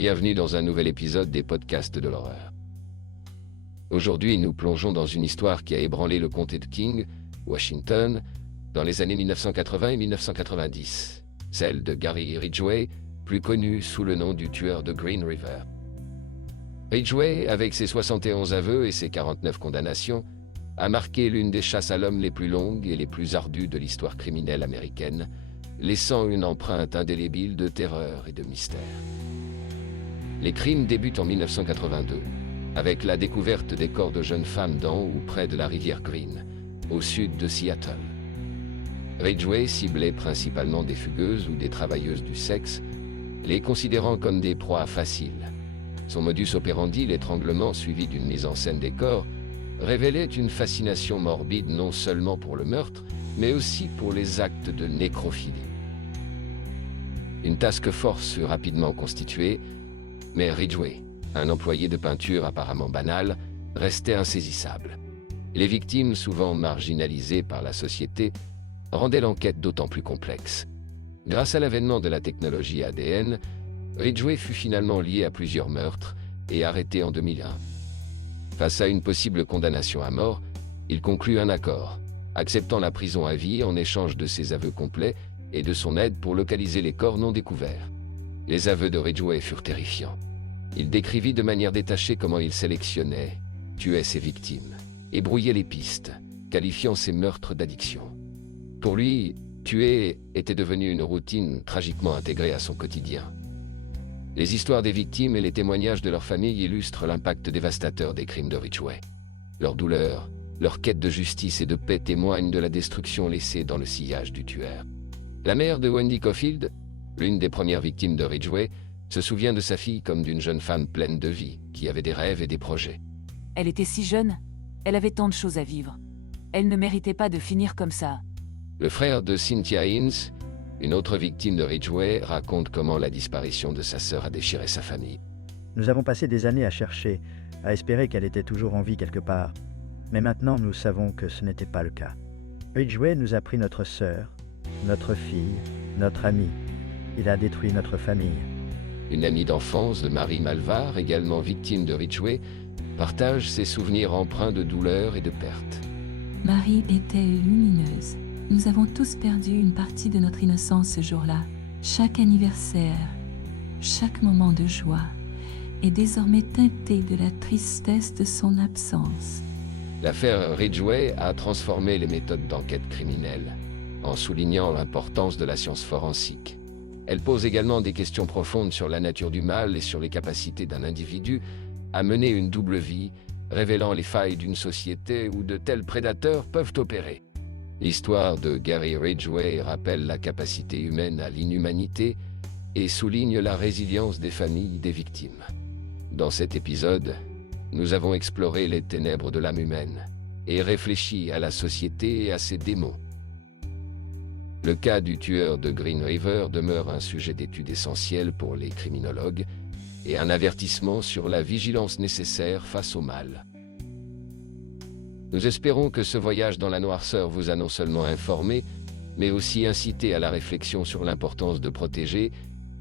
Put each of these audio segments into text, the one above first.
Bienvenue dans un nouvel épisode des podcasts de l'horreur. Aujourd'hui, nous plongeons dans une histoire qui a ébranlé le comté de King, Washington, dans les années 1980 et 1990, celle de Gary Ridgway, plus connu sous le nom du tueur de Green River. Ridgway, avec ses 71 aveux et ses 49 condamnations, a marqué l'une des chasses à l'homme les plus longues et les plus ardues de l'histoire criminelle américaine, laissant une empreinte indélébile de terreur et de mystère. Les crimes débutent en 1982, avec la découverte des corps de jeunes femmes dans ou près de la rivière Green, au sud de Seattle. Ridgway ciblait principalement des fugueuses ou des travailleuses du sexe, les considérant comme des proies faciles. Son modus operandi, l'étranglement suivi d'une mise en scène des corps, révélait une fascination morbide non seulement pour le meurtre, mais aussi pour les actes de nécrophilie. Une task force fut rapidement constituée, mais Ridgway, un employé de peinture apparemment banal, restait insaisissable. Les victimes, souvent marginalisées par la société, rendaient l'enquête d'autant plus complexe. Grâce à l'avènement de la technologie ADN, Ridgway fut finalement lié à plusieurs meurtres et arrêté en 2001. Face à une possible condamnation à mort, il conclut un accord, acceptant la prison à vie en échange de ses aveux complets et de son aide pour localiser les corps non découverts. Les aveux de Ridgway furent terrifiants. Il décrivit de manière détachée comment il sélectionnait, tuait ses victimes et brouillait les pistes, qualifiant ces meurtres d'addiction. Pour lui, tuer était devenu une routine tragiquement intégrée à son quotidien. Les histoires des victimes et les témoignages de leurs familles illustrent l'impact dévastateur des crimes de Ridgway. Leur douleur, leur quête de justice et de paix témoignent de la destruction laissée dans le sillage du tueur. La mère de Wendy Caulfield, l'une des premières victimes de Ridgway, se souvient de sa fille comme d'une jeune femme pleine de vie, qui avait des rêves et des projets. Elle était si jeune, elle avait tant de choses à vivre. Elle ne méritait pas de finir comme ça. Le frère de Cynthia Hinz, une autre victime de Ridgway, raconte comment la disparition de sa sœur a déchiré sa famille. Nous avons passé des années à chercher, à espérer qu'elle était toujours en vie quelque part. Mais maintenant, nous savons que ce n'était pas le cas. Ridgway nous a pris notre sœur, notre fille, notre amie. Il a détruit notre famille. Une amie d'enfance de Marie Malvar, également victime de Ridgway, partage ses souvenirs empreints de douleur et de perte. Marie était lumineuse. Nous avons tous perdu une partie de notre innocence ce jour-là. Chaque anniversaire, chaque moment de joie est désormais teinté de la tristesse de son absence. L'affaire Ridgway a transformé les méthodes d'enquête criminelle, en soulignant l'importance de la science forensique. Elle pose également des questions profondes sur la nature du mal et sur les capacités d'un individu à mener une double vie, révélant les failles d'une société où de tels prédateurs peuvent opérer. L'histoire de Gary Ridgway rappelle la capacité humaine à l'inhumanité et souligne la résilience des familles des victimes. Dans cet épisode, nous avons exploré les ténèbres de l'âme humaine et réfléchi à la société et à ses démons. Le cas du tueur de Green River demeure un sujet d'étude essentiel pour les criminologues et un avertissement sur la vigilance nécessaire face au mal. Nous espérons que ce voyage dans la noirceur vous a non seulement informé, mais aussi incité à la réflexion sur l'importance de protéger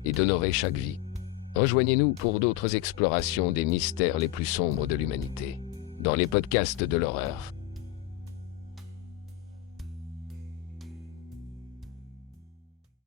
et d'honorer chaque vie. Rejoignez-nous pour d'autres explorations des mystères les plus sombres de l'humanité, dans les podcasts de l'horreur.